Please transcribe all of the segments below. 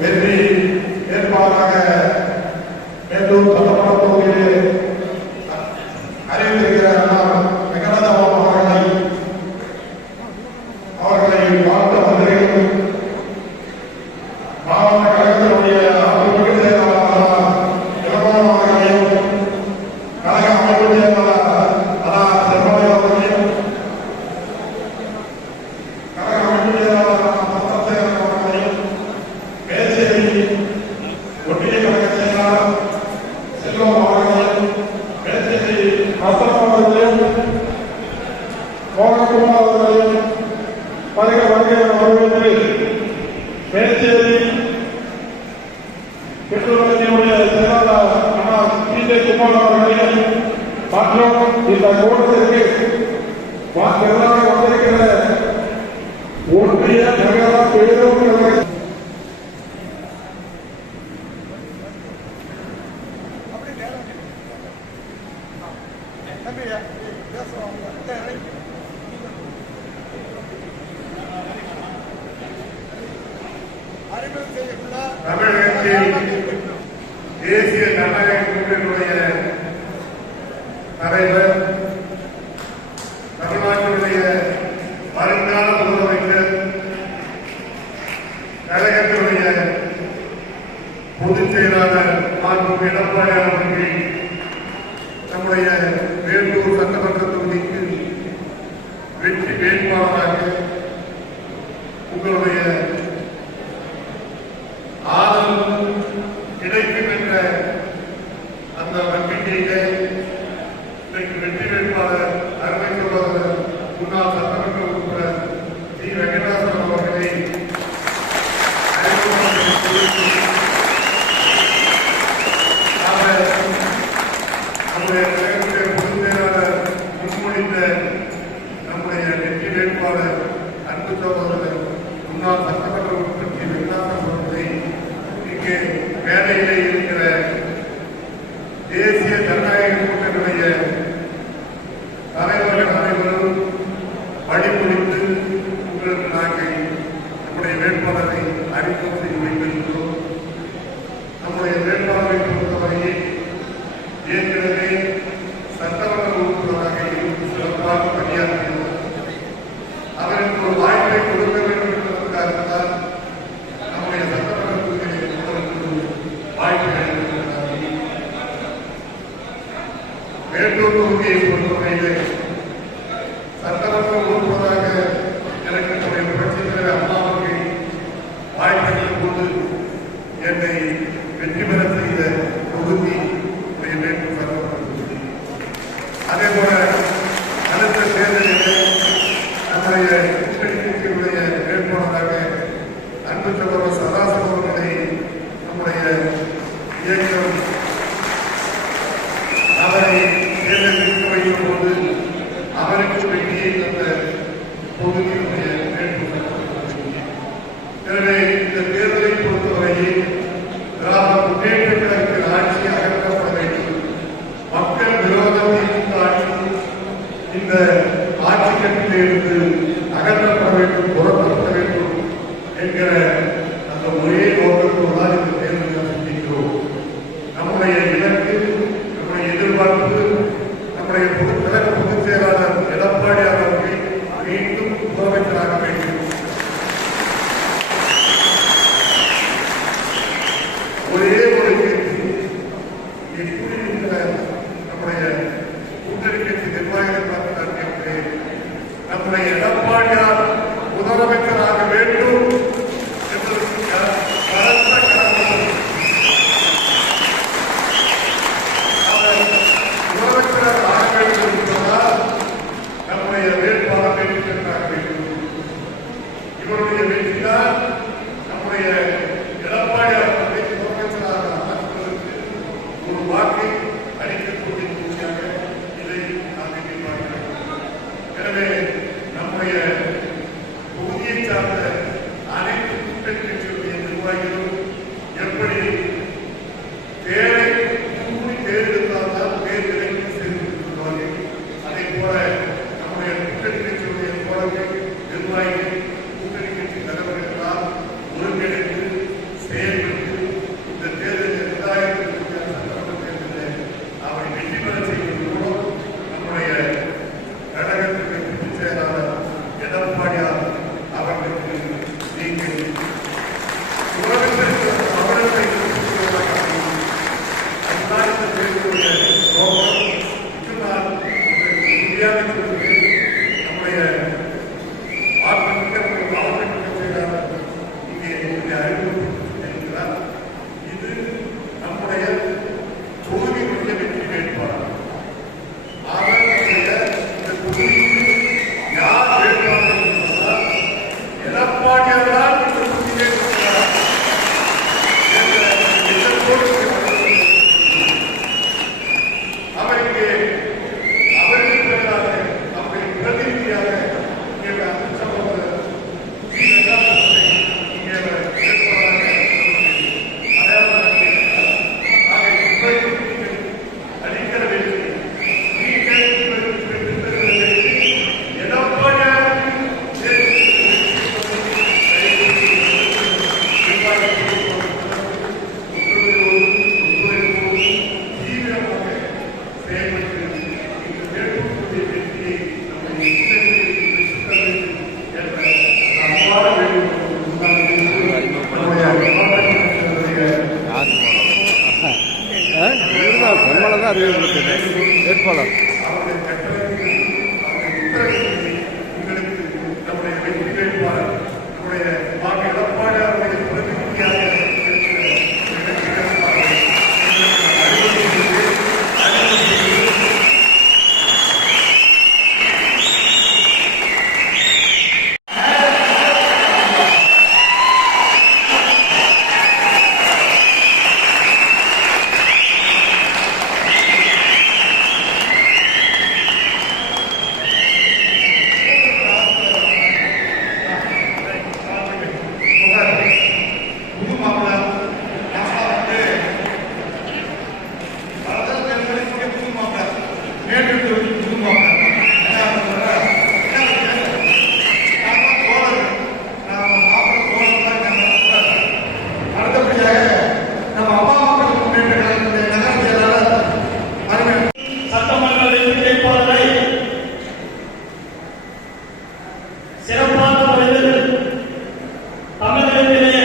வெற்றி வேட்பாளராக மேட்டூர் சட்டமன்ற தொகுதியிலே அறிவித்திருக்கிற வெங்கடாச்சலம் அவர்களை வாழ்த்து வந்திருக்கும் மாவட்ட கழகத்தினுடைய அமைப்பு செயலாளர் இளங்கோவன் அவர்களையும் கழக அமைப்பு செயலாளர் செல்வராஜ் அவர்களையும் கழக அமைப்பு செயலாளர் அவர்களையும் மேச்சேரி ஒன்றிய கழக செயலாளர் செல்வம் அவர்களையும் மேச்சேரி ரத்தனம் அவர்களையும் மோகன்குமார் அவர்களையும் வரவேற்று மேச்சேரி பெற்றோர்களுடைய செயலாளர் டி.ஜே. குமார் அவர்களையும் மற்றும் இந்த கூட்டத்திற்கு வந்திருக்கிற ஒன்றிய நகர பேரூர் தமிழகத்தில் தேசிய ஜனநாயக கூட்டணியுடைய தலைவர், தமிழ்நாட்டினுடைய வருங்கால முதலமைச்சர், கழகத்தினுடைய பொதுச் செயலாளர் மாண்புமிகு எடப்பாடி அவர்கள் நம்முடைய வேலூர் சட்டமன்ற தொகுதிக்கு வெற்றி வேட்பாளராக உங்களுடைய ஆதரவு கிடைக்கும் என்ற அந்த நம்பிக்கையிலே இன்றைக்கு வெற்றி வேட்பாளர் அருமை சகோதரர் முன்னாள் சட்டமன்ற உறுப்பினர் டி. வெங்கடாசலம் அவர்களை நம்முடைய கழகத்துடைய பொதுச் செயலாளர் முன்மொழிந்த நம்முடைய வெற்றி வேட்பாளர் அன்பு சகோதரர் முன்னாள் சட்டமன்ற உறுப்பினர் டி. வெங்கடாசலம் அவர்களை இங்கே வேலையிலே இருக்கிற தேசிய ஜனநாயக கூட்டணியுடைய தலைவர்கள் அனைவரும் வழிமொழித்து உங்களுக்கு நாங்கள் நம்முடைய வேட்பாளரை அறிமுகம் செய்து வைத்திருக்கிறோம். நம்முடைய வேட்பாளரை பொறுத்தவரையில் ஏற்கனவே சட்டமன்ற உறுப்பினராக இருந்து சிறப்பாக பணியாற்றினார். அவருக்கு ஒரு வாய்ப்பை கொடுக்க வேண்டும் என்பதற்காகத்தான் நம்முடைய சட்டமன்ற தொகுதியில் வாய்ப்பு மேட்டூர் தொகுதியை பொறுத்தவரையிலே சட்டமன்ற உறுப்பினராக எனக்கு நம்முடைய புரட்சித் தலைவர் அம்மா அவர்கள் வாய்ப்பளித்த போது என்னை வெற்றி பெற செய்த தொகுதி மேட்டூர் சட்டமன்ற தொகுதி. அதே போல அடுத்த தேர்தலிலே நம்முடைய கூட்டணி கட்சியுடைய வேட்பாளராக அன்பு சகோதரர் சதாசிவம் அவர்களை நம்முடைய இயக்கம் அவரை தேர்தலில் வைக்கும் போது அவருக்கு வெற்றியை தந்த தொகுதியுடைய வேட்பாளர். எனவே இந்த தேர்தலை பொறுத்தவரையில் திராவிட முன்னேற்ற கழகத்தின் ஆட்சி அகற்றப்பட வேண்டும். மக்கள் விரோத திமுக ஆட்சி இந்த ஆட்சி கட்டிலிருந்து அகற்றப்பட வேண்டும், புறப்பட வேண்டும் என்கிற அந்த ஒரே நோக்கத்தோடு தான் இந்த தேர்தலை சந்திக்கிறோம். நம்முடைய இலக்கு, நம்முடைய எதிர்பார்ப்பு, நம்முடைய கழக பொதுச் செயலாளர் எடப்பாடி அவர்கள் மீண்டும் முதலமைச்சராக வேண்டும். ஒரே ஒரு கேள்வி, எப்படி இருக்கிற நம்முடைய கூட்டணி கட்சி நிர்வாகிகள் பார்த்து நம்முடைய எடப்பாடியார் முதலமைச்சராக வேண்டும் என்பதற்கு பலத்த கடமை. அவர் முதலமைச்சராக ஆக வேண்டும் என்பதால் நம்முடைய வேட்பாளர் வெற்றி பெற்றாக வேண்டும். இவருடைய வெற்றிதான் நம்முடைய எடப்பாடியார் முதலமைச்சராக ஆக்குவதற்கு ஒரு வாக்கை அளிக்கக்கூடிய தொகுதியாக இதை நாம் எதிர்பார்க்கிறோம். எனவே நம்முடைய தொகுதியை சார்ந்த அனைத்து கூட்டணி கட்சிகளுடைய நிர்வாகிகளும் எப்படி தேவை கூறி தேர்ந்தெடுத்தால்தான் தேர்தலை செய்திருக்கிறார்கள். அதே போல நம்முடைய கூட்டணி கட்சியுடைய தோழர்கள், நிர்வாகிகள், கூட்டணி கட்சி வேட்பாளர் அறிவிக்கப்பட்டது. வேட்பாளர் அவருடைய கட்டளைக்கு உத்தரவின்படி உங்களுக்கு நம்முடைய வெற்றி வேட்பாளர் நம்முடைய வாக்கு எடப்பாடி அவருடைய பிரதிநிதியாக சிறப்பான முறையில் தமிழகத்திலே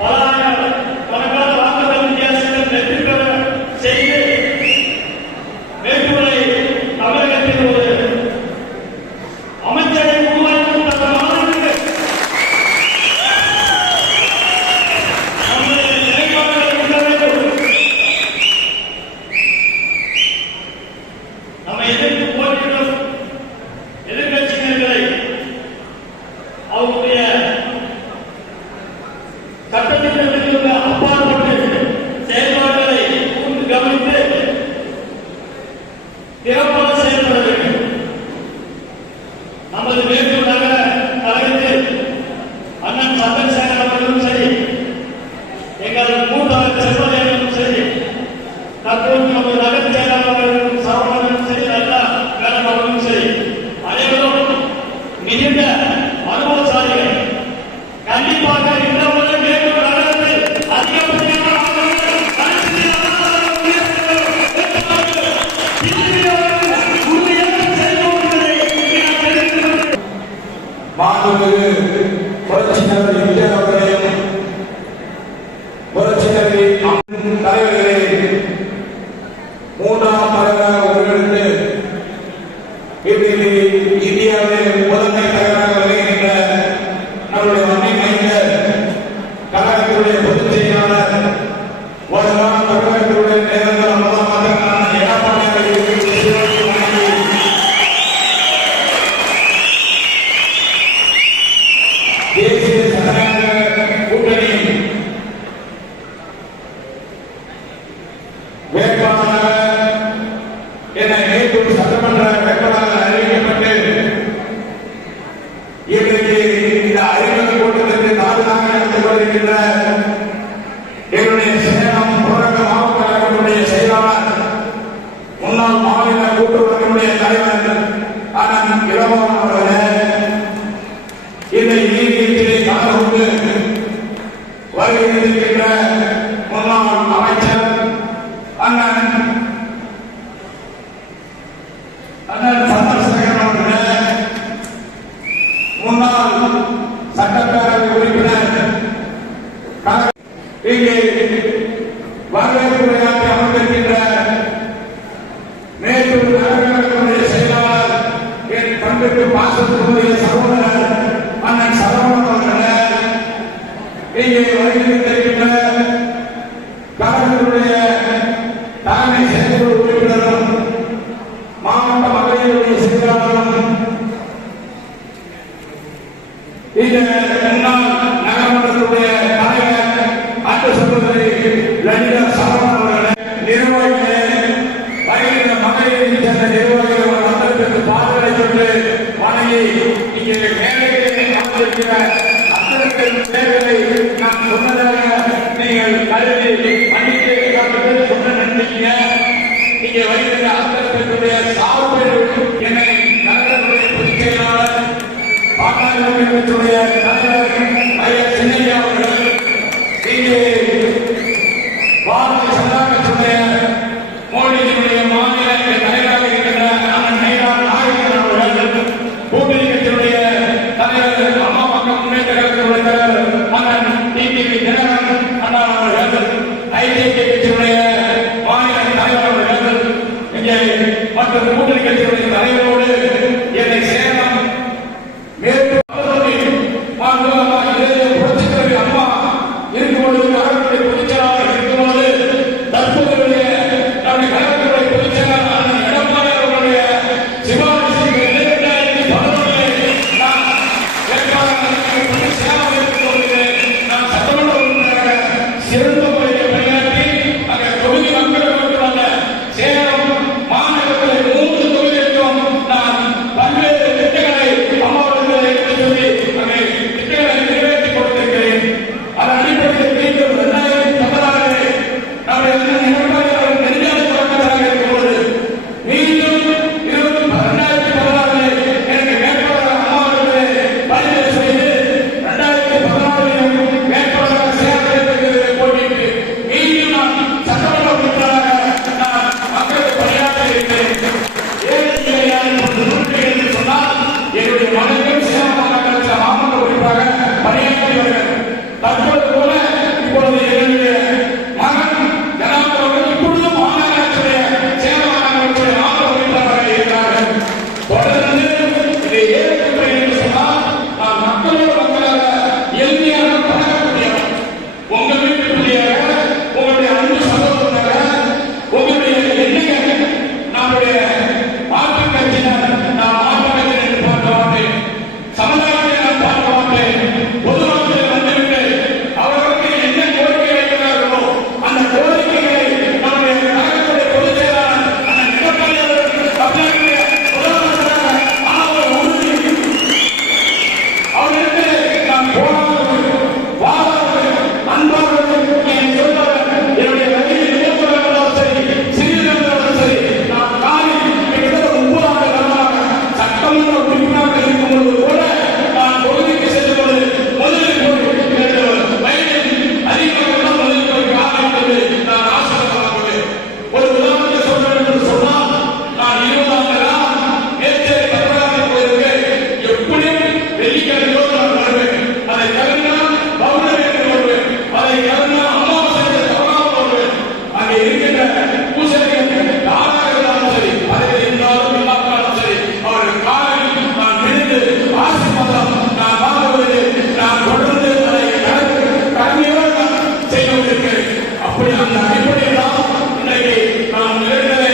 பலகால வாக்குகள் வித்தியாசத்தில் வெற்றி பெற செய்து வேட்புகளை தமிழகத்தில் ஒரு அமைச்சரை உருவாக்கும் நம்முடைய நிலைப்பாடுகளை உள்ள வேண்டும். நம்ம எதிர்த்து போட்டியிடும் எதிர்கட்சியினர்களை அவருடைய சட்டத்திட்டத்திற்கு அப்பாற்பட்டு செயல்பாடுகளை கூர்ந்து கவனித்து திறம்பட செயல்பட வேண்டும். நமது வேலூர் நகர கழகத்தில் அண்ணன் சந்திரசேகர் அவர்களும் சரி, எங்கள் மூத்த செல்வதையும் சரி, தற்போது நமது நகர செயலாளர் அவர்களும் சரவணனும் சரி, நல்லா மேடம் அவர்களும் சரி, அனைவரும் மிகுந்த அனுபவசாலிகள். கண்டிப்பாக இந்த முறை வேலூர் நகரத்தில் அதிகப்படியான மாண்புமிகு புரட்சித்தலைவர் எம்ஜிஆர் அவர்களையும் புரட்சித்தலைவி தலைவர்களை மூன்றாம் தலைவராக ஒருங்கிணைந்து இன்றைக்கு இந்தியாவிலே முதன்மை தலைவராக வருகின்ற நம்முடைய அன்னை மைந்தர் கழகத்தினுடைய பொதுச் செயலாளர் வருமான தமிழகத்தினுடைய நிரந்தர முதலமைச்சரான எடப்பாடி தேசிய ஜனநாயக கூட்டணி வேட்பாளராக என மேற்கொண்டு சட்டமன்ற வேட்பாளராக அறிவிக்கப்பட்டு இன்றைக்கு இந்த அறிமுக கூட்டத்திற்கு நாடுதாக நடந்து கொண்டிருக்கின்ற என்னுடைய சேலம் புறக்க மாவட்ட கழகத்தினுடைய செயலாளர் முன்னாள் மாநில கூட்டுறவுடைய தலைவர் அண்ணன் இளமோகன் அவர்களே, இந்த நீதியத்திலே கலந்து கொண்டு வருகின்ற முன்னாள் அமைச்சர் அண்ணன் சந்திரசேகர் அவர்களே, முன்னாள் சட்டப்பேரவை உறுப்பினர் இங்கே வரவேற்பு உரையாற்றி அமர்ந்திருக்கின்ற மேட்டூர் நகரங்களுடைய செயலாளர் என் பண்புக்கு பாசத்தினுடைய சகோதரர் அண்ணன் சரவணன் அவர்களே, இங்கே வருகின்ற கழகத்தினுடைய தலைமை செயற்குழு உறுப்பினரும் மாவட்ட மகளிருடைய செயலாளரும் இந்த முன்னாள் நகரமன்றத்துடைய தலைவர் அன்பு சகோதரி லலிதா சரவணன் அவர்களே, நிர்வாகிகளே, வருகின்ற மகளிரை சேர்ந்த நிர்வாகிகள் மன்றத்திற்கு பாதுகாப்பு பெற்று வணங்கி இங்கே மேடையிலே அமர்ந்திருக்கிற அத்தனை பேர்களை நான் சொன்னதாக நீங்கள் கருதி மன்னித்து சொன்ன நினைச்சீங்க. இங்கே வருகின்ற அத்தனை பேருடைய சார்பு என்னை நகரத்துடைய பொதுச் செயலாளர் பாட்டாளர்களுடைய தலைவர் ஐயா சின்னையா அவர்கள், இங்கே பாரதிய ஜனதா கட்சியுடைய மோடியினுடைய மாநில தலைவராக இருக்கின்ற அண்ணன் நாயகன் அவர்கள், கூட்டணி கட்சியுடைய தலைவர் அம்மா மக்கள் முன்னேற்ற கழகத்தினுடைய தலைவர் அண்ணன் டிடிவி தினகரன் அண்ணா அவர்கள், ஐடிகே கட்சியுடைய மாநில தலைவர் அவர்கள், கட்சியுடைய தலைவரோடு என்னை சேலம் மேற்கு புரட்சித்தலைவி அம்மா இருக்கும்போது கழகத்துடைய பொதுச்செயலாளர் இருக்கும்போது தற்போதைய நம்முடைய கழகத்துடைய பொதுச்செயலாளர் அண்ணன் எடப்பாடி அவர்களுடைய சிபாரிசு 2011 நான் வேட்பாளர் சேலம் நான் சட்டமன்ற உறுப்பினராக சிறந்த முறையில் பணியாற்றி அங்கே தொகுதி மக்கள் மட்டுமல்ல சேலம் மாநகரத்தில் 3 தொகுதிகளுக்கும் நான் பல்வேறு திட்டங்களை அம்மாவர்கள் எடுத்து சொல்லி அங்கே திட்டங்களை நிறைவேற்றி கொடுத்திருக்கிறேன். அதன் அடிப்படையில் மீண்டும் 2016 நம்முடைய எடப்பாடி அவர்கள் நெருங்காத தொடக்கமாக இருக்கும்போது மீண்டும் 2016 எனக்கு வேட்பாளர் அம்மாவர்களே பரிந்துரை செய்து 2016 வேட்பாளராக சேலத்தில் போட்டியிட்டு மீண்டும் நான் சட்டமன்ற உறுப்பினராக நான் மக்களுக்கு பணியாற்ற இருக்கிறேன். என்று சொன்னால் என்னுடைய மகன்கள் சேலம் மாநகரத்தில் மாமன்ற உறுப்பினராக பணியாற்றி வருகிறார். தற்போது போல இப்பொழுது என்னுடைய மகன் ஜனாதரன் இப்பொழுதும் மாநகராட்சியுடைய சேலம் மாநகராட்சியுடைய மாமன்ற உறுப்பினராக இருக்கிறார்கள். தொடர்ந்து இதை ஏற்கனவே என்று சொன்னால் நான் மக்களோடு மக்களாக எளிமையாக பழகக்கூடியவர். உங்கள் வீட்டு பிள்ளையாக, உங்களுடைய அன்பு சகோதரனாக, உங்களுடைய எண்ணெயாக நம்முடைய மாற்று கட்சியினர் நான் மாற்று கட்சியினர் என்று பார்க்க மாட்டேன். சமுதாயத்தை நான் பார்க்க மாட்டேன். பொதுமக்கள் வந்துவிட்டு அவர்களுக்கு என்ன கோரிக்கை வைக்கிறார்களோ அந்த கோரிக்கைகளை நம்முடைய கழகத்துடைய பொதுச் செயலாளர் அண்ணன் எடப்பாடி அவர்கள் தமிழ்நாட்டுடைய முதலமைச்சராக ஆனவர் உறுதி. அவர்களுக்கு நான் போராடுவது வாழாவது அன்பாவது என் சொல்பவர் என்னுடைய வகையில் இயக்குவதாலும் சரி சிறியவர்களும் சரி நான் காலில் கிட்டத்தட்ட 30 ஆண்டு காலமாக சட்டமன்ற உறுப்பினராக இருக்கும்போது கூட நான் தொகுதிக்கு செல்லும்போது முதலில் போய் வயதில் அதிகமாக முதலில் போய் காலையில் நான் ஆசீர்வாதம் ஒரு உதாரணத்தை சொல்றேன் என்று சொன்னால் நான் 20 ஆண்டுகளாக மேற்கே தமிழக கோயிலுக்கு எப்படியும் வெள்ளிக்கிழமையோடு நான் வருவேன். அதை கலந்தால் பௌர்ணமி என்று வருவேன். அதை கலந்தால் அமாவாசை தவறாமல் வருவேன். அங்கே இருக்கின்ற பூசணிகள் யாராக இருந்தாலும் சரி, அதை இருந்தாலும் இல்லாட்டாலும் சரி, அவர்கள் காலையில் நான் விழுந்து ஆசீர்வாதம் நான் வாங்குவது நான் தொடர்ந்து அதை கடமையோடு நான் செய்து கொண்டிருக்கிறேன். அப்படி அந்த அடிப்படையில் தான் இன்றைக்கு நான் உங்களிடத்திலே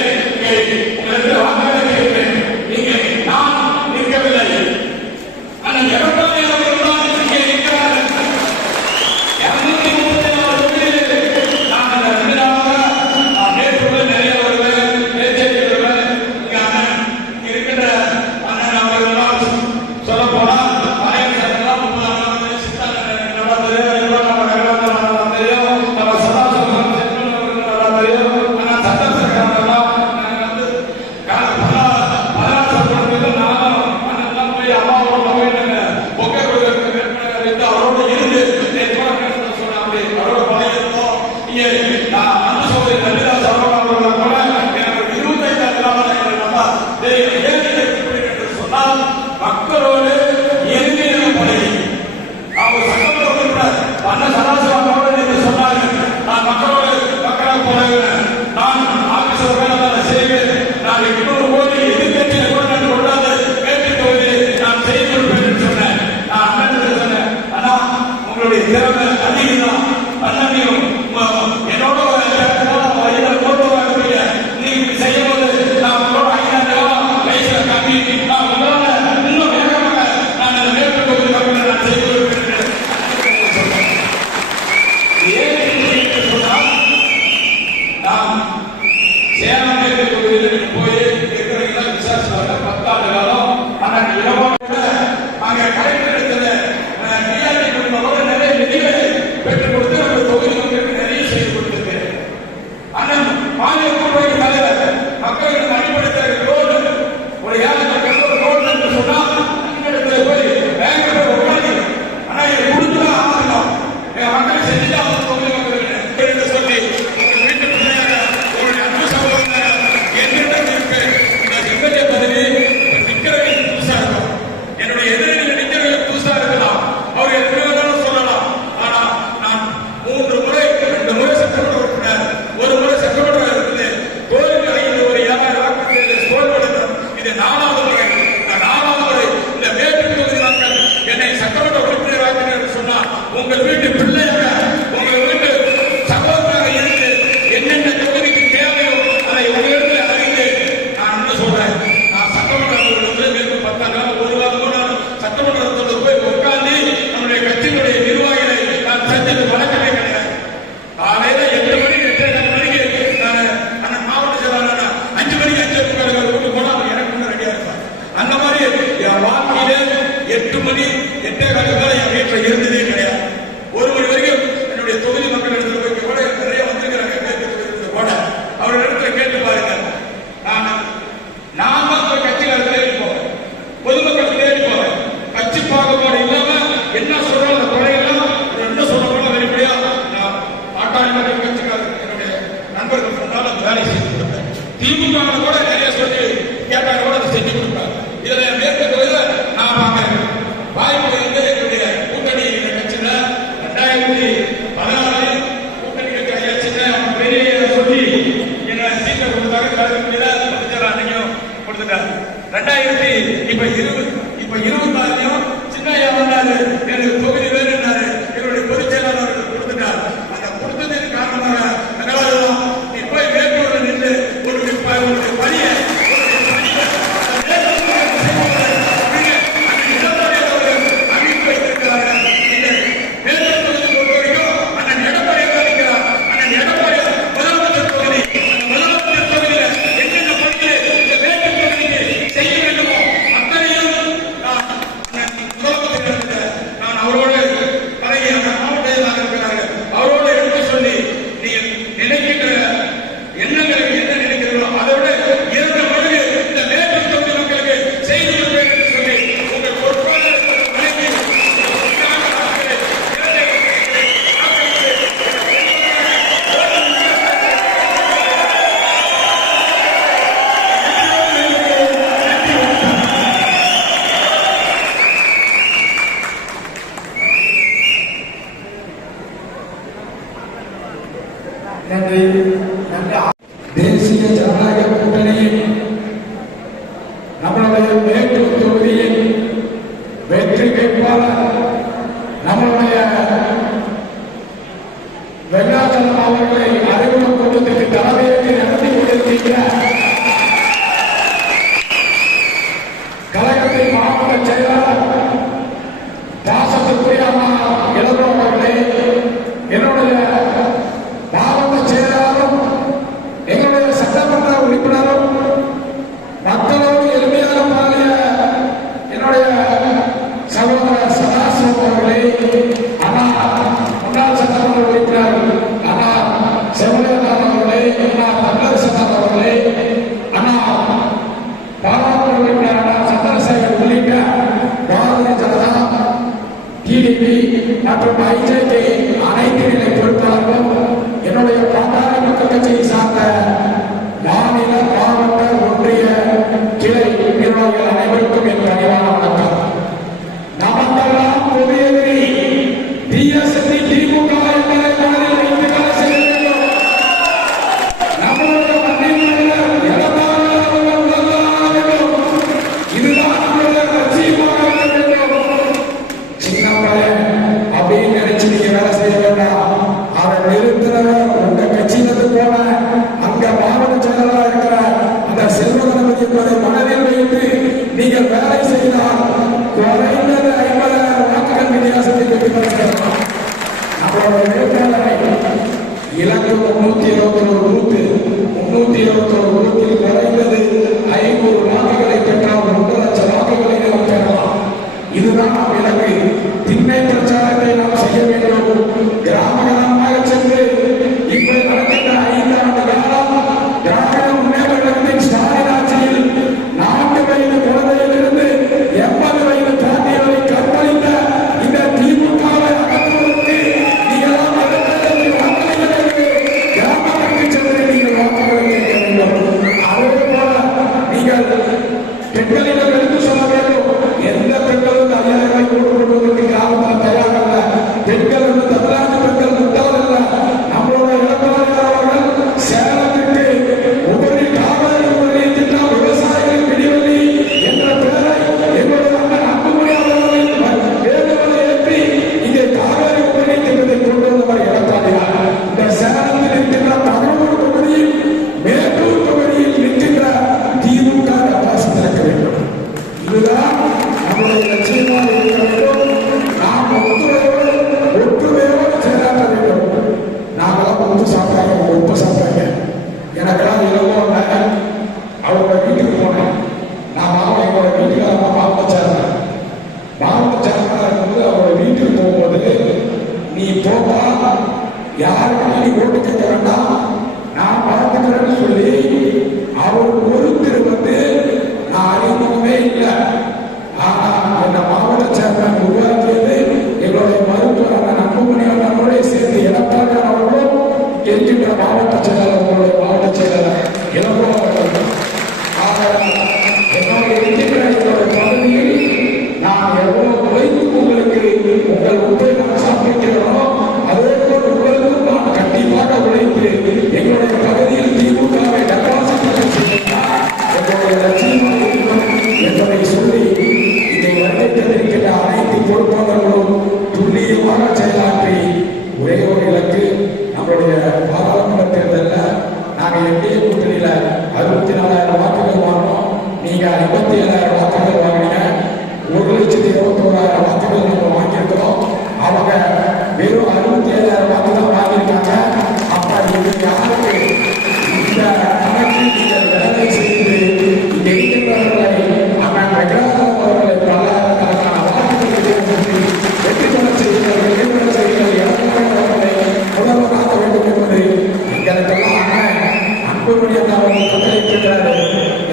உங்களுக்கு வாக்குகளை கேட்கிறேன். நீங்கள் நான் நிற்கவில்லை. அண்ணன் எடப்பாடி அவர்கள் தான் இங்கே இருக்கிறார்கள். 234 தொகுதியில் நான் அந்த 2 நாளாக நான் நேற்று நிறைய வருவேன், பேச்சேரி வருவேன். இங்கே அண்ணன் இருக்கின்ற அண்ணன் அவர்களெல்லாம் சொல்ல போனால் நாயகர்களெல்லாம் 30 ஆண்டு சித்தாந்தம் நல்லா தெரியும், நல்லா தெரியும், நம்ம சதாசிவம் நல்லா தெரியும். ஆனால் சட்டசபைக்காரர்களெல்லாம் நாங்கள் வந்து பராசம் கொடுத்து நானும் அண்ணன் போய் அம்மாவோட போயிட்டு பொக்கை கொடுக்க வைத்து அவரோட இருந்து சொன்ன அப்படி அவரோட பழையிருந்தோம். இங்கே அந்த சோதரி நபிதாஸ் அவர்கள் கூட எனக்கு 25 ஆண்டு தெரியும். சொன்னால் மக்களோடு எளிமையாக பழகி அவங்க சட்டமன்ற உறுப்பினர் அண்ணன் சதாசிவம் என்று சொன்னார்கள். நான் மக்களோடு மக்களாக பழகுவேன். நான் ஆபீசர் வேலை செய்வேன். நான் 200 கோடி எதிர்கட்சியை கூட நான் கொண்டாந்து வேட்டி தொகுதியில் நான் செய்து கொடுப்பேன் என்று சொன்னேன். நான் அண்ணன் சொன்னேன், அண்ணா உங்களுடைய திறமை அதிகம். அண்ணனையும் என்னோட போட்டுவாங்க நீங்க செய்யும் போது நான் உங்களோட 5 வயசுல கம்மி நான் உங்களோட இன்னும் வேகமாக நான் அந்த வேட்டு தொகுதி மக்கள் நான் செய்து கொடுப்பேன். ஏன் சொன்னால் நான் சேலம் மேற்கு தொகுதியில் போய் இருக்கிறீங்களா விசாரிச்சாங்க. 10 ஆண்டு காலம் ஆனால் இரவோடு அங்கே கலைஞர் டிஆர்டி குடும்பத்தோடு நிறைய நிதிகளை பெற்றுக் உங்கள் வீட்டு பிள்ளையாக, உங்கள் வீட்டு சகோதரராக இருந்து என்னென்ன தொகுதிக்கு தேவையோ அதை உங்களிடத்தில் அறிந்து நான் என்ன சொல்றேன், நான் சட்டமன்றத்தில் மேற்கு 10 நாள் ஒரு வாரம் கூட சட்டமன்றத்தில் போய் உட்கார்ந்து நம்முடைய கட்சியினுடைய நிர்வாகிகளை நான் சந்தித்து வழக்கமே கிடையாது. காலையில 8 மணி 8:30 மணிக்கு நான் அண்ணன் மாவட்ட செயலாளர் 5 மணிக்கு 5:30 கூட்டு போனா எனக்கு முன்ன ரெடியா இருப்பார். அந்த மாதிரி என் வாழ்க்கையில 8 மணி 8:15 என் வீட்டில் இருந்ததே கிடையாது. 1 மணி வரைக்கும் என்னுடைய தொகுதி மக்கள் இடத்துல போய் கூட நிறைய வந்திருக்கிறாங்க. கூட அவருடைய இடத்துல கேட்டு பாருங்க. நான் போய் கட்சிகளை தேடி போவேன், பொதுமக்கள் தேடி போவேன். கட்சி பாகுபாடு இல்லாம என்ன சொல்றோம் அந்த குறையெல்லாம் என்ன சொல்றோம் வெளிப்படையா நான் பாட்டாளி மக்கள் கட்சிக்காரர் என்னுடைய நண்பர்கள் சொன்னாலும் வேலை செய்து கொடுப்பேன். திமுக கூட நிறைய சொல்லி கேட்டாங்க கூட அதை செஞ்சு கொடுப்பாங்க. இதுல மேற்கு தொகுதியில நான் பார்க்கிறேன். வாய்ப்பு வந்து என்னுடைய கூட்டணி கட்சியில 2016 கூட்டணி கட்சியில பெரிய சொல்லி என்ன சீட்டை கொடுத்தாங்க. கருத்துக்கிட்ட அன்னைக்கும் கொடுத்துட்டாரு. 2024 சின்ன ஐயா வந்தாரு, எனக்கு தொகுதி வேணும்னாரு. எங்களுடைய பொதுச் செயலாளர்கள் கொடுத்துட்டார். அந்த கொடுத்ததற்கு காரணமாக எங்களால் நீ போய் மேற்கொண்டு நின்று உன்னுடைய பணியை தேசிய ஜனநாயக கூட்டணியின் நம்மளுடைய மேட்டூர் தொகுதியின் வெற்றி வேட்பாளர் நம்மளுடைய வெங்கடாச்சலம் அவர்களை அறிமுக கூட்டத்திற்கு தலைமையேற்று நடத்தி கொண்டிருக்கின்ற கழகத்தின் மாவட்ட செயலாளர் பாசத்துக்குரிய அம்மா இளங்கோ அவர்களே, என்னுடைய மாவட்ட செயலாளரும் எங்களுடைய சட்டமன்ற உறுப்பினரும் மக்களோடு எளிமையாக பாடிய என்னுடைய சகோதரர் சதாசிவம் அவர்களே, அண்ணா முன்னாள் சட்டமன்ற உறுப்பினர் அண்ணா செவலியன் அவர்களே, அண்ணா தமிழரசன் அவர்களே, அண்ணா பாராளுமன்ற உறுப்பினர் அண்ணா சந்திரசேகர் உள்ளிட்ட பாரதிய ஜனதா, டிடிபி மற்றும் ஐஜேகே அனைத்து நிலை பொறுப்பாளர்களும், என்னுடைய பாட்டாளி மக்கள் கட்சியை சார்ந்த மாநில மாவட்ட ஒன்றிய கிளை நிர்வாகிகள் அனைவருக்கும் என் பணிவான வணக்கம். நமக்கெல்லாம் பொது எதிரி டிஎஸ்பி திமுக என்பதை மனதில் வைத்து வேலை செய்ய வேண்டும். நம்மளுடைய மண்ணில் இதுதான் நம்மளுடைய லட்சியமாக வேண்டும். சின்ன பையன் அப்படின்னு நினைச்சு நீங்க வேலை செய்ய வேண்டாம். அதை நிறுத்தினவர் உங்க கட்சியிலிருந்து போன அங்க மாவட்ட செயலாளராக இருக்கிற அந்த செல்வகணபதி என்பதை மனதில் வைத்து நீங்கள் வேலை செய்தால் குறைந்தது 50,000 வாக்குகள் வித்தியாசத்தை பெற்றுக் கொண்டிருக்கலாம். நம்மளுடைய வேட்பாளரை இலக்கு 321 பூத்தில் குறைந்தது 500 வாக்குகளை பெற்றால் 1 லட்சம் வாக்குகளை நாம் பெறலாம். இதுதான் நாம் இலக்கு. திண்ணை பிரச்சாரத்தை நாம் செய்ய வேண்டும். கிராம கிராமமாக சென்று இப்படி நடக்கின்ற 5 ஆண்டு காலம் திராவிட முன்னேற்ற கழகத்தின் ஸ்டாலின் ஆட்சியில் 4 வயது குழந்தையிலிருந்து 80 வயது தாண்டியவரை கற்பழித்த இந்த திமுகவை அகற்றுவதற்கு நீங்களாம் கிராமத்திற்கு சென்று நீங்கள் வாக்குகளை கேட்க வேண்டும். யாருக்கு நீ ஓட்டு கேட்க வேண்டாம், நான் பார்த்துக்கிறேன்னு சொல்லி அவர் ஒருத்தர் வந்து நான் அறிமுகமே இல்லை. ஆனா இந்த மாவட்ட சேர்மன் உருவாக்கியது எங்களுடைய மருத்துவர் நம்புமணி அவர்களோட சேர்ந்து எடப்பாடி அவர்களும் என்கின்ற மாவட்ட செயலாளர், உங்களுடைய மாவட்ட செயலாளர் இளங்கோ அவர்கள். என்னுடைய பகுதியில் நான் எவ்வளவு உழைத்து உங்களுக்கு உங்கள் உப்பை நான் சாப்பிடுகிறோம், அதே போல் உங்களுக்கும் நான் கண்டிப்பாக உழைத்து எங்களுடைய பகுதியில் திமுகவை டெபாசிட் செய்தால் எங்களுடைய லட்சியமாக இருக்கும் என்பதை சொல்லி இதை வருகின்ற அனைத்து பொறுப்பாளர்களும் துல்லியமாக செயலாற்றி ஒரே ஒரு இலக்கு, நம்மளுடைய பாராளுமன்ற தேர்தலில் நாங்கள் என்டிஏ கூட்டணியில் 64,000 வாக்குகள் வாங்கினோம், நீங்க 57,000 வாக்குகள் வாங்கினீங்க. 1,21,000 வாக்குகள் நம்ம வாங்கியிருக்கிறோம். அவங்க வெறும் 67,000 வாக்கு தான் வாங்கியிருக்காங்க. அப்ப இது யாருக்கு இந்த கணக்கில் நீங்கள் வேலை செய்து இங்க இருக்கின்றவர்களை அவன் வெங்கடாசலம் அவர்களை பல்லாயிரக்கணக்கான வாக்குகளை வெற்றி பெற செய்கிறார்கள், வெற்றி பெற செய்கிறார்கள், அவர்களை முதல்வராக்க வேண்டும் என்பது எங்களுக்கெல்லாம் அன்புமணி அவர்கள் கட்டளையிட்டிருக்கிறாரு.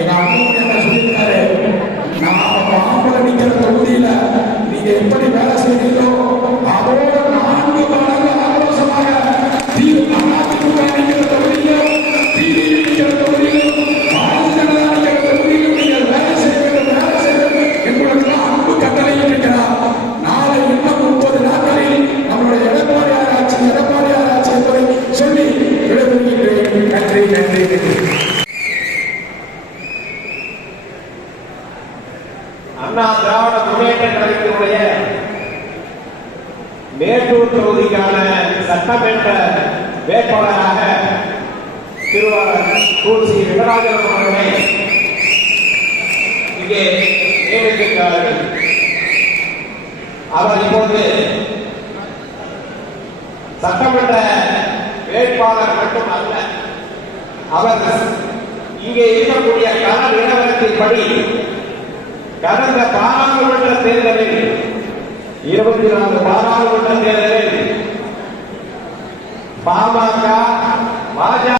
எங்க அன்புமணி என்ன சொல்லியிருக்காரு, நான் மாம்பழம் நிற்கிற தொகுதியில நீங்க எப்படி வேலை செய்வீங்களோ அதோட 4 மடங்கு ஆலோசமாக அதிமுக நிற்கிற தொகுதியிலும், திமுக நிற்கிற தொகுதியிலும், பாரதிய ஜனதா நிற்கிற தொகுதியிலும் நீங்கள் வேலை செய்ய வேண்டும், வேலை செய்ய வேண்டும் எங்களுக்கு அன்பு கட்டளையிட்டிருக்கிறார். நாளை இன்னும் 30 நாட்களில் நம்முடைய எடப்பாடியார் ஆட்சி என்பதை சொல்லி விடைபெறுகின்றேன். நன்றி, நன்றி, நன்றி. அண்ணா திராவிட முன்னேற்ற கழகத்தினுடைய மேட்டூர் தொகுதிக்கான சட்டமன்ற வேட்பாளராக திருவாளர் சி வெங்கடாஜலம் அவர்களை இங்கே நியமித்திருக்கிறார்கள். அவர் இப்போது சட்டமன்ற வேட்பாளர் மட்டும் அல்ல, அவர் இங்கே இருக்கக்கூடிய கள நிலவரத்தின்படி கடந்த பாராளுமன்ற தேர்தலில் 24 பாராளுமன்ற தேர்தலில் பாமக பாஜக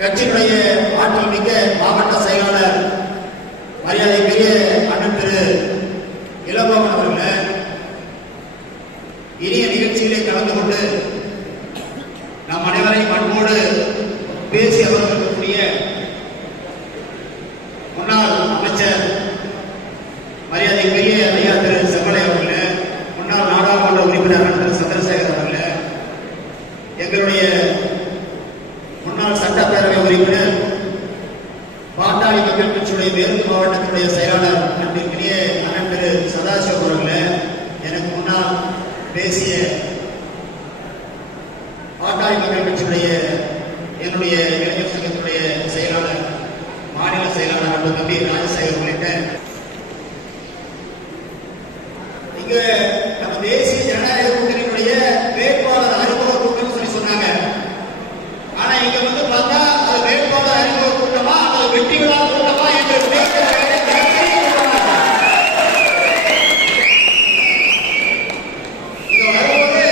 கட்சியினுடைய ஆற்றல் மிக்க மாவட்ட செயலாளர் மரியாதைக்குரிய அண்ணன் திரு இளங்கோவன் அவர்கள் இனிய நிகழ்ச்சியிலே கலந்து கொண்டு நம் அனைவரையும் அன்போடு பேசி அவர்களுக்குரிய முன்னாள் அமைச்சர் மரியாதைக்குரிய ஐயா திரு செம்மலை அவர்கள், முன்னாள் நாடாளுமன்ற உறுப்பினர் திரு சந்திரசேகர் அவர்கள், எங்களுடைய முன்னாள் சட்டப்பேரவை உறுப்பினர் பாட்டாளி மக்கள் கட்சியுடைய மேற்கு மாவட்டத்தினுடைய செயலாளர் அன்பிற்குரிய அண்ணன் திரு சதாசிவம் அவர்கள், எனக்கு முன்னால் பேசிய பாட்டாளி மக்கள் கட்சியுடைய என்னுடைய இளைஞர் சங்கத்தினுடைய செயலாளர் மாநில செயலாளர் அன்பு தம்பி ராஜசேகர் உள்ளிட்ட இங்க நம்ம தேசிய ஜனநாயக கூட்டணியினுடைய வேட்பாளர் அறிமுக கூட்டம் சொல்லி சொன்னாங்க. ஆனா இங்க வந்து பார்த்தா அது வேட்பாளர் அறிமுக கூட்டமா அல்லது வெற்றி விழா கூட்டமா என்று இங்க வரும்போது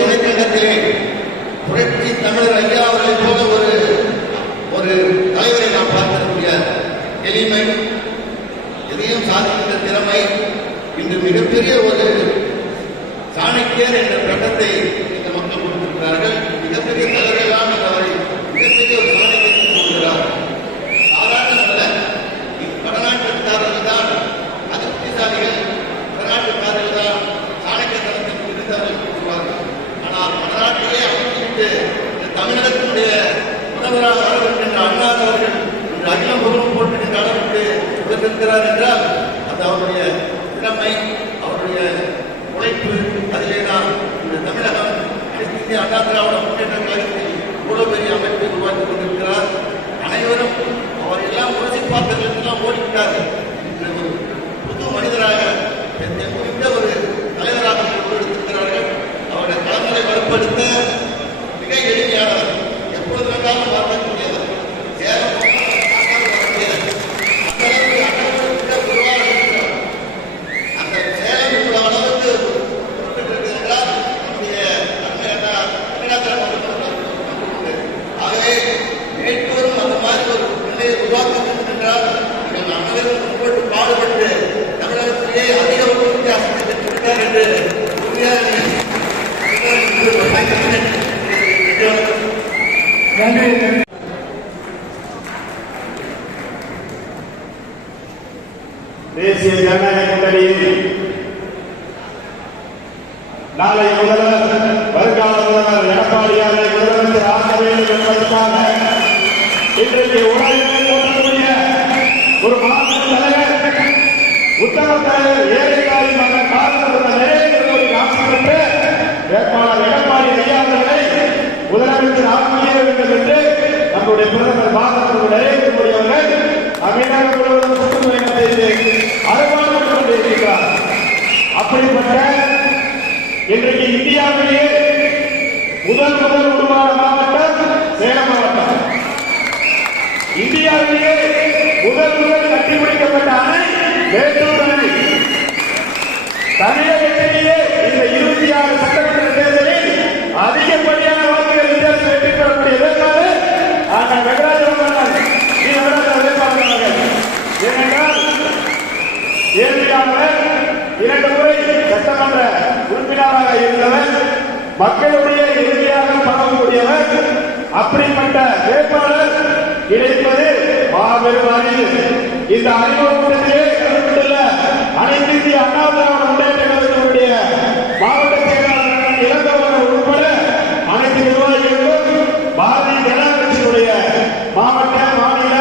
துணைக்கண்டத்திலே புரட்சி தமிழர் ஐயா அவர்களைப் போல ஒரு தலைவரை நாம் பார்க்க முடியாது. எளிமை, எதையும் சாதிக்கின்ற திறமை, இன்று மிகப்பெரிய ஒரு சாணக்கியர் என்ற பட்டத்தை இந்த மக்கள் கொடுத்திருக்கிறார்கள். மிகப்பெரிய தலைவர்களால் அவரை மிகப்பெரிய ஒரு சாணக்கியத்தை கொடுக்கிறார். சாதாரண வடநாட்டுக்காரர்கள் தான் அதிர்ஷ்டசாலிகள், வடநாட்டுக்காரர்கள் தான் சாணக்கியத்தனத்திற்கு விருந்தவர்கள் கூறுவார்கள். ஆனால் வடநாட்டையே அமைத்துவிட்டு தமிழகத்தினுடைய முதல்வராக வருகின்ற அண்ணாதவர்கள் இன்று அகிலம் உருவம் போட்டுகின்ற அளவுக்கு உயர்ந்திருக்கிறார் என்றால் அது அவருடைய திறமை, அவருடைய உழைப்பு. அதிலே தான் இந்த தமிழகம் அனைத்து இந்திய அண்ணா திராவிட முன்னேற்ற கழகத்தில் இவ்வளவு பெரிய அமைப்பை உருவாக்கி கொண்டிருக்கிறார். அனைவரும் அவர் எல்லாம் உறுதி பார்த்தவர்களுக்கெல்லாம் ஓடிவிட்டார்கள். இன்று ஒரு புது மனிதராக முடிந்த ஒரு தலைவராக உருவெடுத்திருக்கிறார்கள். அவருடைய களங்களை வலுப்படுத்த மிக எளிமையானவர், எப்பொழுது வேண்டாலும் பார்க்கக்கூடியவர். சேலம் அந்த சேலம் இவ்வளவு அளவுக்கு குறிப்பிட்டிருக்கிறது என்றால் நம்முடைய ஆகவே மேற்கோரும் அந்த மாதிரி ஒரு நிலையை உருவாக்க வேண்டும் என்றால் நீங்கள் அனைவரும் முன்போட்டு பாடுபட்டு தமிழகத்திலேயே அதிக வித்தியாசத்தை பெற்றிருக்கிறார் என்று உறுதியாக தேசிய ஜனநாயக கூட்டணியில் நாளை முதல்வர், வருங்கால முதல்வர் எடப்பாடியாரை முதலமைச்சர் ஆக வேண்டும் என்பதற்காக இன்றைக்கு உலகில் போற்றக்கூடிய ஒரு மாநில தலைவர், உத்தம தலைவர், ஏழைக்காரி மகன் பாரத நரேந்திர மோடி ஆட்சி பெற்று வேட்பாளர் எடப்பாடி ஐயா அவர்களை முதலமைச்சர் ஆக்கிய வேண்டும் என்று நம்முடைய பிரதமர் பாரத நரேந்திர மோடி அவர்கள் தமிழகம் முழுவதும் சுற்றுப்பயணம் செய்து அறுபாடு கொண்டிருக்கிறார். அப்படிப்பட்ட இன்றைக்கு இந்தியாவிலேயே முதல் உருவான மாவட்டம் சேலம் மாவட்டம். இந்தியாவிலேயே முதல் கட்டி முடிக்கப்பட்ட அணை மேட்டூர் அணை. தமிழகத்திலேயே இந்த 26 சட்டமன்ற தேர்தலில் அதிகப்படியான வாக்குகள் வித்தியாசம் வெற்றி பெறக்கூடிய வேட்பாளர் ஏனென்றால் ஏற்பியாளர் 2 முறை சட்டமன்ற உறுப்பினராக இருந்தவர், மக்களுடைய இறுதியாக பரவக்கூடியவர். அப்படிப்பட்ட வேட்பாளர் கிடைப்பது மாபெரும் அறிவு. இந்த அறிவு கூட்டத்திலே கலந்துள்ள அனைத்து இந்திய அண்ணா திராவிட முன்னேற்ற கழகத்தினுடைய மாவட்ட செயலாளர்கள் இளங்கோவன் உட்பட அனைத்து நிர்வாகிகளுக்கும், பாரதிய ஜனதா கட்சியினுடைய மாவட்ட, மாநில,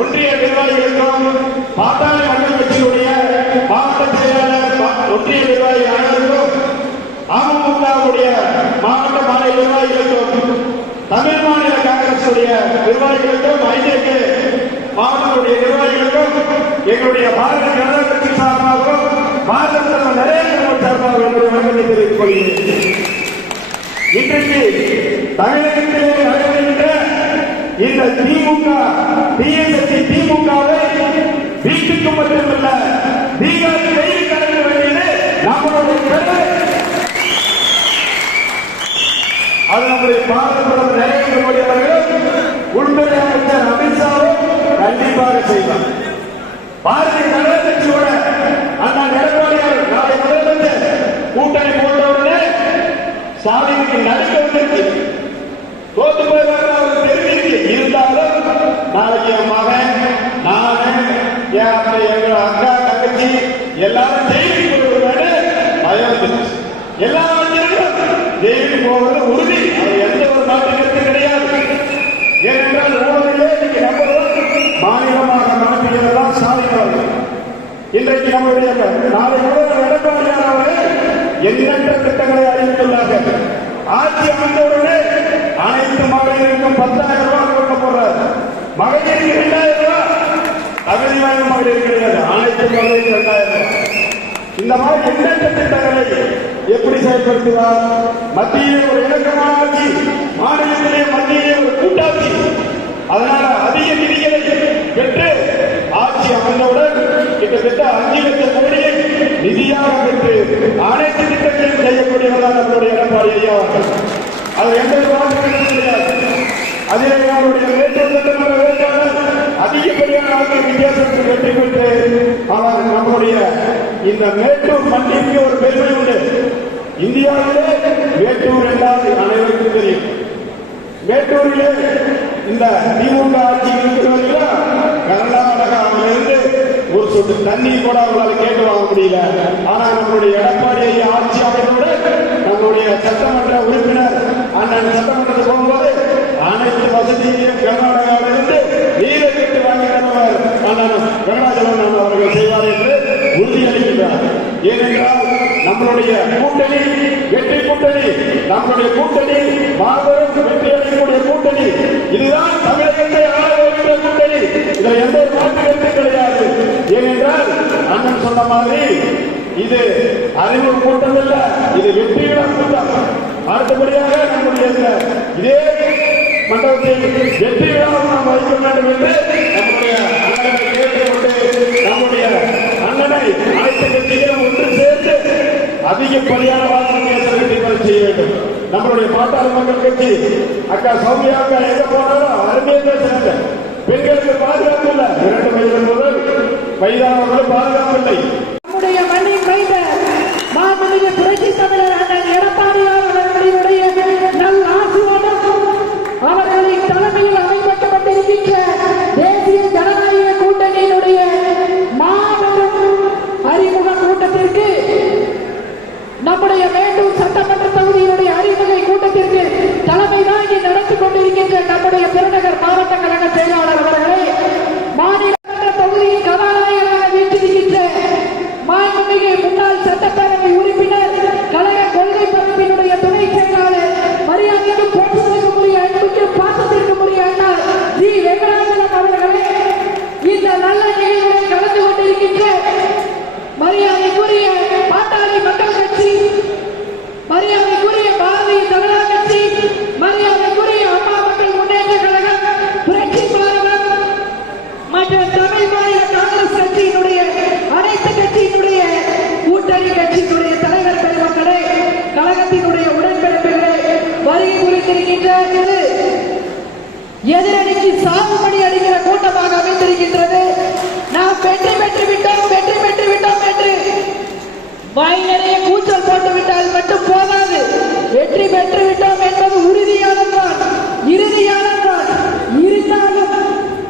ஒன்றிய நிர்வாகிகளுக்கும், பாட்டாளி மக்கள் கட்சியுடைய மாவட்ட செயலாளர், ஒன்றிய நிர்வாகி அனைவருக்கும், அமமுகவுடைய மாவட்ட மாநில நிர்வாகிகளுக்கும், தமிழ் மாநில காங்கிரசுடைய நிர்வாகிகளுக்கும், ஐஜேகே மாவட்டத்துடைய நிர்வாகிகளுக்கும், எங்களுடைய பாரதிய ஜனதா கட்சி சார்பாகவும், பாரத பிரதமர் நரேந்திர மோடி சார்பாகவும் என்னுடைய வணக்கத்தை தெரிவித்துக் கொள்கிறேன். இன்றைக்கு தமிழகத்திலே நடைபெறுகின்ற இந்த திமுக, டிஎஸ்எஸ்சி திமுகவை வீட்டுக்கு மட்டுமல்ல பீகாரில் வெயில் கலக்க வேண்டியது நம்மளுடைய கடமை. அது நம்முடைய பாரத பிரதமர் நரேந்திர மோடி அவர்களும், உள்துறை அமைச்சர் அமித்ஷாவும் கண்டிப்பாக செய்வார். பாரதிய ஜனதா கட்சியோட அண்ணா எடப்பாடியார் நாளை முதலமைச்சர் கூட்டணி போட்டவுடனே ஸ்டாலினுக்கு நடுக்க வந்துருக்கு, தோத்து போய் தெரிஞ்சிருக்கு. இருந்தாலும் நாளைக்கு என் மகன், நானு, எங்க அக்கா, தங்கச்சி எல்லாரும் ஜெயிலுக்கு போடுவது பயம் வந்துருச்சு. எல்லா மனிதர்களும் ஜெயிலுக்கு போவது உறுதி, அது எந்த ஒரு மாற்று கருத்து கிடையாது. ஏனென்றால் ஊழலிலே இன்னைக்கு மாநிலமாக நடத்துகிறதெல்லாம் ஸ்டாலின் அவர்கள். இன்றைக்கு நம்முடைய நாளை முதல்வர் எடப்பாடியார் அவர்கள் எண்ணற்ற திட்டங்களை அறிவித்துள்ளார்கள். ஆட்சி அமைந்தவுடனே அனைத்து மகளிருக்கும் 10,000 ரூபாய் கொடுக்க போறார். மகளிருக்கு 2,000 ரூபாய், தகுதி வாய்ந்த மகளிர் கிடையாது, அனைத்து மகளிருக்கு 2,000 ரூபாய். இந்த மாதிரி எண்ணற்ற திட்டங்களை எப்படி செயல்படுத்துவார்? மத்தியிலே ஒரு இணக்கமான ஆட்சி, மாநிலத்திலே மத்தியிலே ஒரு கூட்டாட்சி. அதனால அதிக நிதிகளை பெற்று ஆட்சி அமைந்தவுடன் கிட்டத்தட்ட 5 லட்சம் கோடியை நிதியாக பெற்று அனைத்து திட்டங்களையும் செய்யக்கூடிய தான் நம்மளுடைய எடப்பாடி ஐயா அவர்கள். அது எந்த மாற்றமும் கிடையாது. அதிலே அவருடைய மேட்டூர் சட்டமன்ற வேட்பாளர் அதிகப்படியான வாக்கு வித்தியாசத்தில் வெற்றி பெற்று அவர் நம்முடைய இந்த மேட்டூர் மண்ணிற்கு ஒரு பெருமை உண்டு. இந்தியாவிலே மேட்டூர் என்றால் அனைவருக்கும் தெரியும். மேட்டூரிலே இந்த திமுக ஆட்சி இருக்கிறவர்களா கர்நாடகாவிலிருந்து ஒரு சொட்டு தண்ணீர் கூட அவங்களால் கேட்டு வாங்க முடியல. ஆனா நம்மளுடைய எடப்பாடி ஐயா ஆட்சி அமைந்தவுடன் நம்மளுடைய சட்டமன்ற உறுப்பினர் அண்ணன் சட்டமன்றத்துக்கு போகும்போது அனைத்து வசதியையும் கர்நாடகாவிலிருந்து நீரை கேட்டு வாங்கி தருவார் அண்ணன் வெங்கடாச்சலம் அவர்கள் செய்வார் என்று உறுதியளிக்கின்றார். ஏனென்றால் நம்மளுடைய கூட்டணி வெற்றி கூட்டணி, நம்மளுடைய கூட்டணி மாபெரும் வெற்றி அளிக்கக்கூடிய கூட்டணி. இதுதான் தமிழகத்தை ஆள வேண்டிய கூட்டணி. இதில் எந்த மாற்று கருத்து கிடையாது. ஏனென்றால் அண்ணன் சொன்ன மாதிரி இது அறிவு கூட்டம் இல்ல, இது வெற்றி விழா கூட்டம். அடுத்தபடியாக நம்முடைய இதே மண்டபத்தில் வெற்றி விழாவை நாம் வைக்க வேண்டும் என்று நம்முடைய அண்ணனை கேட்டுக்கொண்டு நம்முடைய அண்ணனை அனைத்து கட்சிகளும் ஒன்று சேர்த்து அதிகப்படியான வாக்கு வெற்றி பெற செய்ய வேண்டும். நம்மளுடைய பாட்டாளி மக்கள் கட்சி அக்கா சௌமியா அக்கா எங்க போனாலும் அருமையாக பேசுறாங்க. பெண்களுக்கு பாதுகாப்பு இல்லை, 2 வயது முதல் வயதானவர்களும் பாதுகாப்பு இல்லை. நம்முடைய மண்ணின் மைந்த மாண்புமிகு புரட்சி தமிழர் அண்ணன் எடப்பாடியார் அவர்களுடைய நல் ஆசீர்வாதம் அவர்களின் தலைமையில் அமைக்கப்பட்டிருக்கின்ற தேசிய ஜனநாயக கூட்டணியினுடைய மாபெரும் அறிமுக கூட்டத்திற்கு, நம்முடைய மேட்டூர் சட்டமன்ற தொகுதியினுடைய அறிமுக கூட்டத்திற்கு தலைமை தாங்கி நடத்தி கொண்டிருக்கின்ற நம்முடைய பெருநகர் மாவட்ட கழக செயலாளர் அவர்களை, மாநில தொகுதியின் கதாநாயகராக வீற்றிருக்கின்ற மாண்புமிகு முன்னாள் சட்டப்பேரவை உறுப்பினர், கழக கொள்கை பரப்பினுடைய துணை செயலாளர், மரியாதைக்கும் போற்றுதலுக்குரிய அன்புக்கும் பாசத்திற்குரிய அண்ணார் ஜி வெங்கடாச்சலம் அவர்களே, இந்த நல்ல நிகழ்வுகளில் கலந்து கொண்டிருக்கின்ற மரியாதைக்குரிய பாட்டாளி மக்கள் கட்சி, மரியாதைக்குரிய பாரதிய ஜனதா கட்சி, மரியாதைக்குரிய அம்மா மக்கள் முன்னேற்ற கழகம், புரட்சி பாரதம் மற்றும் தமிழ் மாநில காங்கிரஸ் கட்சியினுடைய அனைத்து கட்சியினுடைய கூட்டணி கட்சியினுடைய தலைவர் பெருமக்களே, கழகத்தினுடைய உடன்பிறப்புகளே, வருகை குறித்திருக்கின்ற எதிரணிக்கு சாகுபடி அடிக்கிற கூட்டமாக அமைந்திருக்கின்றது. நாம் வெற்றி பெற்று விட்டோம் என்று வாய் நிறைய கூச்சல் போட்டு விட்டால் மட்டும் போதாது. வெற்றி பெற்று விட்டோம் என்பது உறுதியானதான், இறுதியானதான். இருந்தாலும்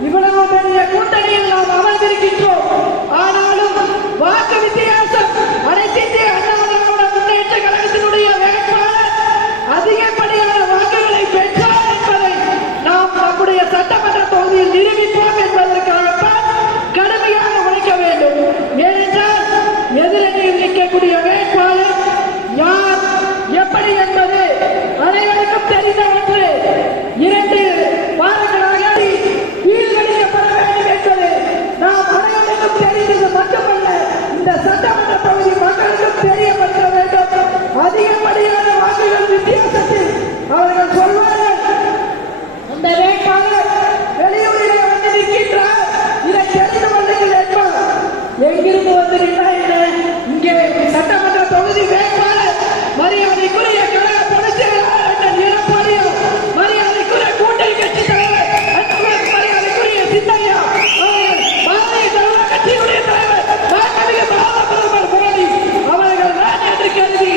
இவ்வளவு பெரிய கூட்டணியில் நாம் அமர்ந்திருக்கின்றோம். ஆனாலும் வாக்கு வித்தியாசம் அனைத்து இந்திய அண்ணா திராவிட முன்னேற்ற கழகத்தினுடைய வேட்பாளர் அதிகப்படியான வாக்குகளை பெற்றார் என்பதை நாம் நம்முடைய சட்டமன்ற தொகுதியில் நிரூபிப்போம் என்பதற்காகத்தான் கடுமையாக உழைக்க வேண்டும். ஏனென்றால் எதிரணியில் நிற்கக்கூடிய வேட்பாளர் யார், எப்படி என்பது அனைவருக்கும் தெரிந்த ஒன்று. 2 வாரங்களாக கீழ்கணிக்கப்பட வேண்டும் என்பது நாம் அனைவருக்கும் தெரிந்தது மட்டுமல்ல, இந்த சட்டமன்ற தொகுதி மக்களுக்கும் தெரியப்படுத்த வேண்டும். அதிகப்படியான வாக்குகள் வித்தியாசத்தில் அவர்கள் சொல்வார்கள், இந்த வேட்பாளர் வெளியூரிலே வந்து நிற்கின்றார், இதை தெரிந்து கொள்ளுங்கள் என்பார். எங்கிருந்து வந்து நின்றார் என்ன? இங்கே சட்டமன்ற தொகுதி வேட்பாளர் மரியாதைக்குரிய கழக பொதுச் செயலாளர் அண்ணன் எடப்பாடியார், மரியாதைக்குரிய கூட்டணி கட்சி தலைவர் மரியாதைக்குரிய சித்தையா, பாரதிய ஜனதா கட்சியினுடைய தலைவர் மாண்புமிகு பாரத பிரதமர் மோடி அவர்கள் நான் என்று கருதி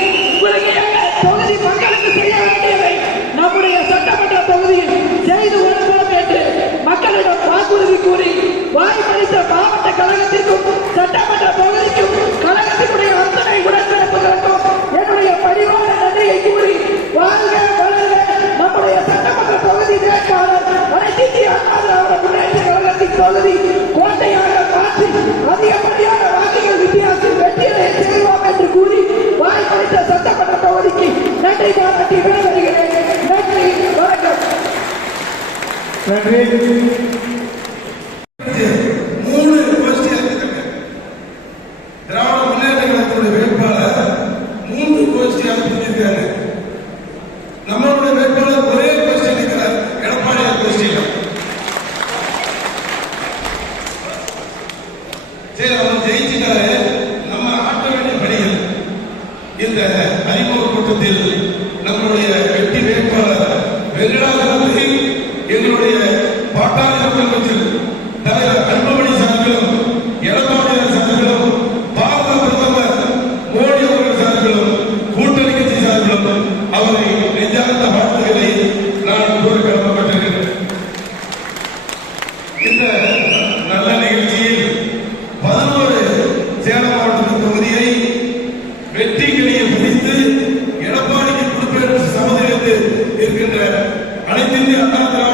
உலகியாக தொகுதி மக்களுக்கு செய்ய வேண்டியதை நம்முடைய சட்டமன்ற தொகுதியில் செய்து வருகிறோம் என்று மக்களிடம் வாக்குறுதி கூறி வாய்ப்பளித்த மாவட்ட கழகத்திற்கும் சட்டமன்ற தொகுதிக்கும் கழகத்தினுடைய அத்தனை உடன்பிறப்புகளுக்கும் என்னுடைய பணிவான நன்றியை கூறி வாழ்க வளர்க நம்முடைய சட்டமன்ற தொகுதி வேட்பாளர் அனைத்து இந்திய அண்ணா திராவிட முன்னேற்ற கழகத்தின் தொகுதி கோட்டையாக மாற்றி அதிகப்படியான வாக்குகள் வித்தியாசத்தில் வெற்றியை செய்வோம் என்று கூறி வாய்ப்பளித்த சட்டமன்ற தொகுதிக்கு நன்றி பாராட்டி விடைபெறுகிறேன். நன்றி, வணக்கம். நன்றி. 3 கோஷ்டியா இருக்காங்க. திராவிட முன்னேற்ற கழகத்துடைய வேட்பாளர் 3 கோஷ்டியாக பிரிஞ்சிருக்காங்க. நம்மளுடைய வேட்பாளர் ஒரே கோஷ்டி இருக்கிறார், எடப்பாடியார் கோஷ்டியில். சரி, அவர் ஜெயிச்சுட்டாரு. நம்ம ஆட்ட வேண்டிய பணிகள் இந்த அறிமுக கூட்டத்தில் வெங்கடாசலத்தில் எங்களுடைய பாட்டாளி மக்கள் கட்சியில் தலைவர் அன்புமணி சார்பிலும் எடப்பாடியார் சார்பிலும் பாரத பிரதமர் மோடி அவர்கள் சார்பிலும் கூட்டணி கட்சி சார்பிலும் அவரை நெஞ்சார்ந்த வாழ்த்துக்களை நான் கூற கடமைப்பட்டிருக்கிறேன். இந்த நல்ல நிகழ்ச்சியில் 11 சேலம் மாவட்ட தொகுதியை வெற்றி கிளியை பிடித்து எடப்பாடிக்கு பொறுப்பேற்று சமநிலையில் இருக்கின்ற அனைத்து இந்திய அண்ணா திராவிட